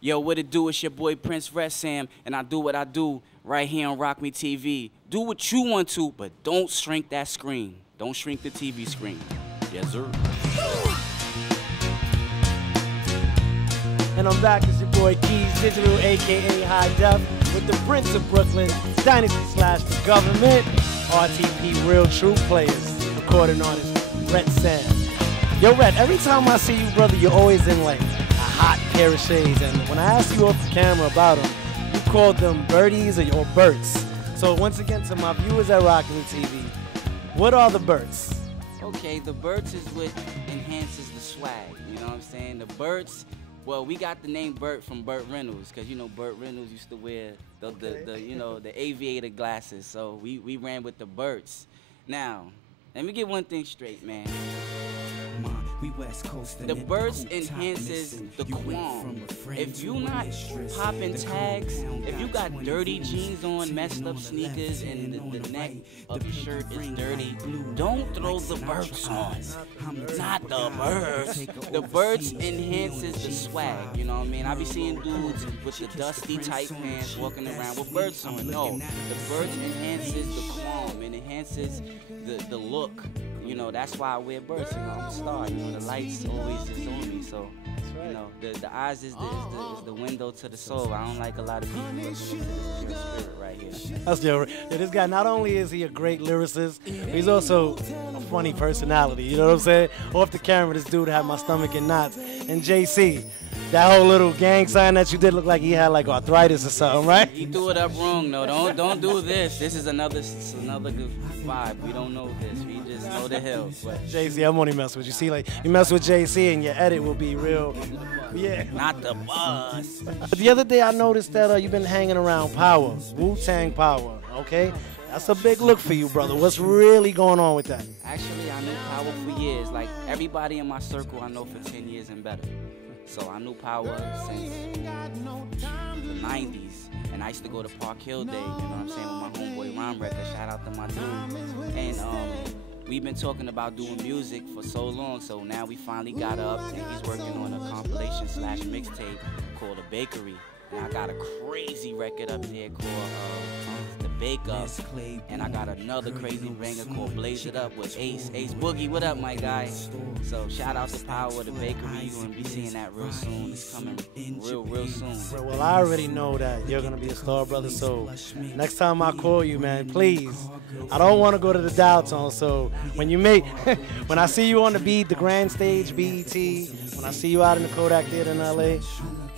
Yo, what it do? It's your boy Prince Retsam, and I do what I do right here on Rock Me TV. Do what you want to, but don't shrink that screen. Don't shrink the TV screen. Yes, sir. And I'm back, it's your boy Keez Digital, aka High Def, with the Prince of Brooklyn, Dynasty / The Government, RTP Real True Players, recording artist, Retsam. Yo, Ret, every time I see you, brother, you're always in like a hot pair of shades. And when I asked you off the camera about them, you called them birdies or birds. So once again, to my viewers at Rock Me TV, what are the birds? Okay, the birds is what enhances the swag. You know what I'm saying? The birds. Well, we got the name Burt from Burt Reynolds, because, you know, Burt Reynolds used to wear the aviator glasses. So we ran with the Burts. Now, let me get one thing straight, man. The Burts enhances the qualm. If you not popping tags, if you got dirty jeans on, messed up sneakers, and the neck of the shirt is dirty, don't throw the Burts on. Not the Burts. The Burts enhances the swag, you know what I mean? I be seeing dudes with the dusty tight pants walking around with Burts on. No, the Burts enhances the qualm. It enhances the look. You know, that's why I wear Burts. You know, I'm a star. You know, the lights always is on me. So, you know, the eyes is the window to the soul. I don't like a lot of people looking into this pure spirit right here. That's your. Yeah, this guy, not only is he a great lyricist, he's also a funny personality. You know what I'm saying? Off the camera, this dude had my stomach in knots. And JC, that whole little gang sign that you did look like he had like arthritis or something, right? He threw it up wrong. No, don't do this. This is another good vibe. We don't know this. We just know the hell. But JC, I'm only messing with you. See, like you mess with JC and your edit will be real. Yeah. Not the bus. But the other day I noticed that you've been hanging around Power, Wu-Tang Power. Okay, that's a big look for you, brother. What's really going on with that? Actually, I knew Power for years. Like everybody in my circle, I know for 10 years and better. So I knew Power since the 90s. And I used to go to Park Hill Day, you know what I'm saying, with my homeboy Rhyme Record. Shout out to my dude. And we've been talking about doing music for so long, so now we finally got up and he's working on a compilation / mixtape called The Bakery. And I got a crazy record up there called The Bake Up. And I got another crazy banger called Blaze It Up with Ace. Ace Boogie, what up, my guy? So shout out to Power, The Bakery. You're going to be seeing that real soon. It's coming real soon. Well, I already know that you're going to be a star, brother. So next time I call you, man, please. I don't want to go to the Dow Tone. So when when I see you on the grand stage, BET, when I see you out in the Kodak Theater in LA,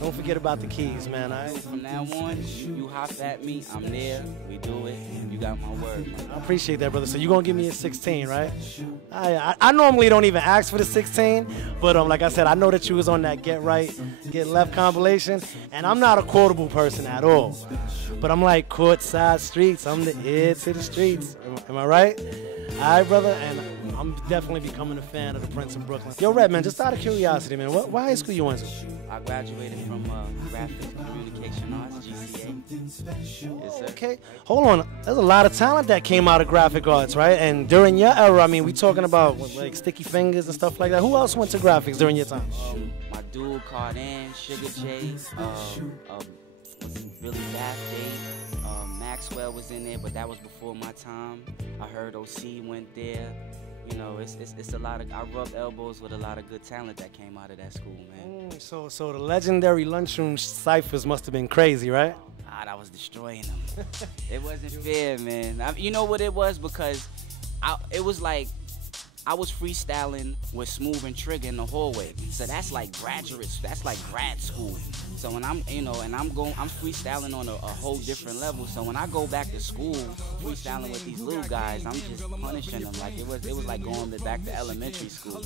don't forget about the Keys, man, all right? From now on, you hop at me, I'm there, we do it, you got my word, man. I appreciate that, brother. So you're going to give me a 16, right? I normally don't even ask for the 16, but like I said, I know that you was on that Get Right, Get Left compilation, and I'm not a quotable person at all. But I'm like courtside streets, I'm the heir to the streets. Am I right? All right, brother, and I'm definitely becoming a fan of the Prince of Brooklyn. Yo, Red, man, just out of curiosity, man, what high school you went to? I graduated from Graphics Communication Arts, GCA. Yes, sir. Okay, hold on. There's a lot of talent that came out of graphic arts, right? And during your era, I mean, we talking about like Sticky Fingers and stuff like that. Who else went to graphics during your time? My dude, Cardan, Sugar J, Really Bad Day, Maxwell was in there, but that was before my time. I heard OC went there. You know, it's a lot of, I rubbed elbows with a lot of good talent that came out of that school, man. So the legendary lunchroom ciphers must have been crazy, right? I was destroying them. It wasn't fair, man. You know what it was? Because it was like I was freestyling with Smooth and Trigger in the hallway. So that's like that's like grad school. So when I'm freestyling on a whole different level. So when I go back to school, freestyling with these little guys, I'm just punishing them. Like it was like going back to elementary school.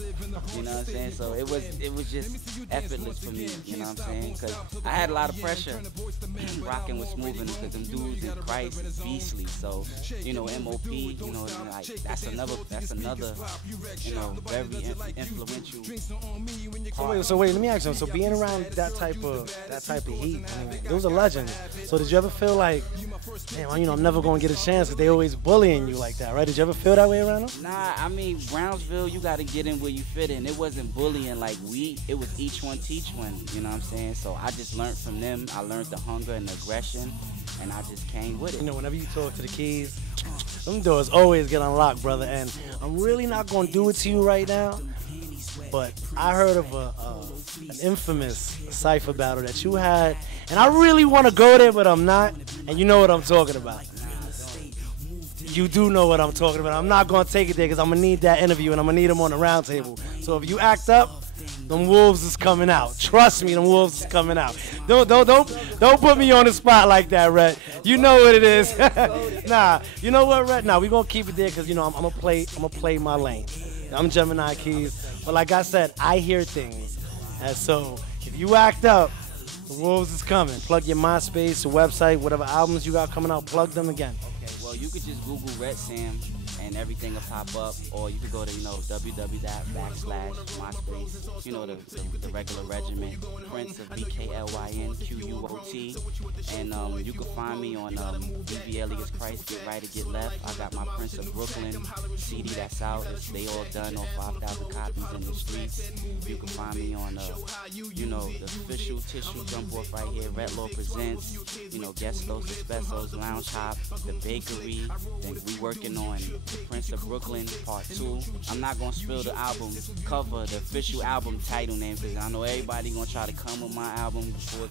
You know what I'm saying? So it was just effortless for me. You know what I'm saying? Because I had a lot of pressure rocking with Smooth and because them dudes in Christ is beastly. So you know, MOP, you know, like that's another you know, very influential. So wait, let me ask you. So being around that type of that type of heat. I mean, those are legends. So did you ever feel like, damn, you know, I'm never going to get a chance because they always bullying you like that, right? Did you ever feel that way around them? Nah, I mean, Brownsville, you got to get in where you fit in. It wasn't bullying like it was each one teach one, you know what I'm saying? So I just learned from them. I learned the hunger and the aggression, and I just came with it. You know, whenever you talk to the Keys, them doors always get unlocked, brother. And I'm really not going to do it to you right now, but I heard of an infamous cypher battle that you had, and I really want to go there, but I'm not. And you know what I'm talking about. You do know what I'm talking about. I'm not going to take it there because I'm going to need that interview, and I'm going to need them on the round table. So if you act up, them wolves is coming out. Trust me, them wolves is coming out. Don't put me on the spot like that, Red. You know what it is. Nah, you know what, Red? Nah, we gonna keep it there because you know I'm gonna play my lane. I'm Gemini Keez, but like I said, I hear things, and so if you act up, the wolves is coming. Plug your MySpace, your website, whatever albums you got coming out. Plug them again. Okay, well you could just Google Retsam and everything will pop up, or you could go to, you know, www.MySpace, you know, the regular regimen, Prince of BKLYNQUOT, and you can find me on DV Alias Christ, Get Right or Get Left. I got my Prince of Brooklyn CD that's out. They all done on 5,000 copies in the streets. You can find me on, you know, the official tissue jump off right here, Red Law Presents, you know, Guest Los Espressos, Lounge Hop, The Bakery, then we working on Prince of Brooklyn Part 2. I'm not gonna spill the album cover, the official album title name, because I know everybody gonna try to come with my album before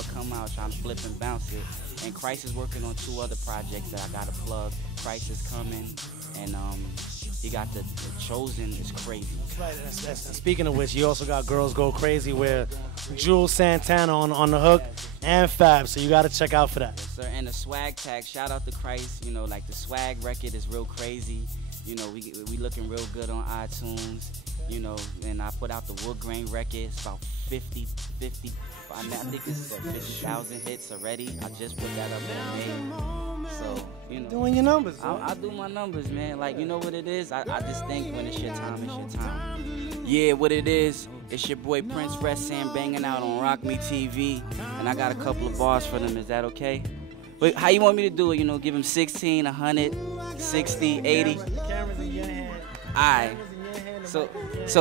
it come out, trying to flip and bounce it. And Christ is working on 2 other projects that I gotta plug. Christ is coming, and he got the Chosen is crazy. Right. Speaking of which, he also got Girls Go Crazy with Jules Santana on the hook and Fab, so you got to check out for that. Yes, sir. And the swag tag, shout out to Christ. You know, like the swag record is real crazy. You know, we looking real good on iTunes. You know, and I put out the Wood Grain record. It's about 50. I think it's about 50,000 hits already. I just put that up in May. So, you know, doing your numbers. I do my numbers, man. Like, you know what it is? I just think when it's your time, it's your time. Yeah, what it is, it's your boy Prince Retsam banging out on Rock Me TV. And I got a couple of bars for them. Is that okay? Wait, how you want me to do it? You know, give him 16, 100, 60, 80? Cameras in your hand. Alright. So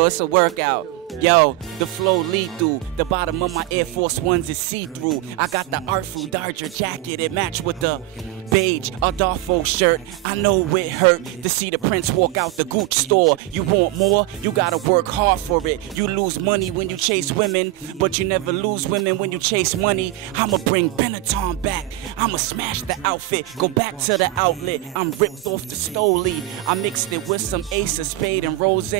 it's a workout. Yo, the flow lethal. The bottom of my Air Force Ones is see-through. I got the Artful Dodger jacket. It match with the beige Adolfo shirt. I know it hurt to see the Prince walk out the Gooch store. You want more? You gotta work hard for it. You lose money when you chase women, but you never lose women when you chase money. I'ma bring Benetton back. I'ma smash the outfit. Go back to the outlet. I'm ripped off the Stoli. I mixed it with some Ace of Spade and Rose.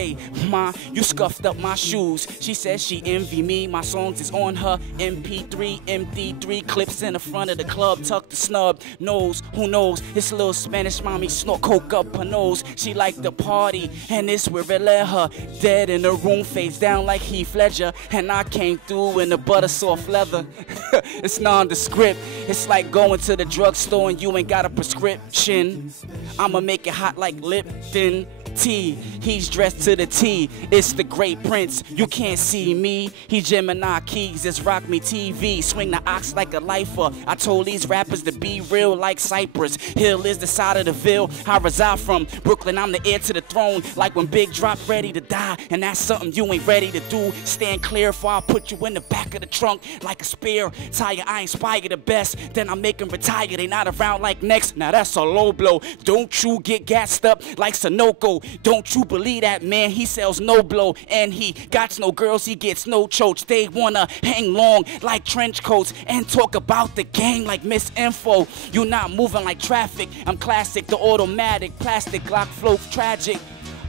Ma, you scuffed up my shoes. She says she envy me. My songs is on her MP3, MD3 clips in the front of the club. Tuck the snub nose. Who knows? This little Spanish mommy snort coke up her nose. She like the party, and it's where it let her. Dead in the room, face down like Heath Ledger. And I came through in the butter soft leather. It's nondescript. It's like going to the drugstore and you ain't got a prescription. I'ma make it hot like Lipton tea. He's dressed to the T. It's the great Prince. You can't see me. He's Gemini Keez. It's Rock Me TV. Swing the ox like a lifer. I told these rappers to be real like Cypress Hill is the side of the Ville I reside from. Brooklyn, I'm the heir to the throne. Like when Big Drop ready to die, and that's something you ain't ready to do. Stand clear if I put you in the back of the trunk like a spear. Tire, I inspire the best. Then I make them retire. They not around like next. Now that's a low blow. Don't you get gassed up like Sunoco. Don't you believe that, man? He sells no blow, and he got no girls, he gets no choach. They wanna hang long like trench coats and talk about the gang like Miss Info. You not moving like traffic. I'm classic, the automatic, plastic, Glock flow, tragic.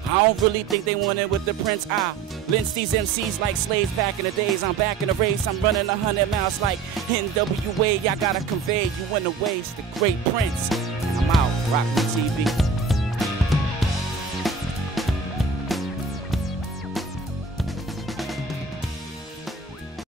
I don't really think they want it with the Prince. I lynch these MCs like slaves back in the days. I'm back in the race. I'm running 100 miles like NWA. I gotta convey you in the ways. The great Prince. I'm out. Rock the TV.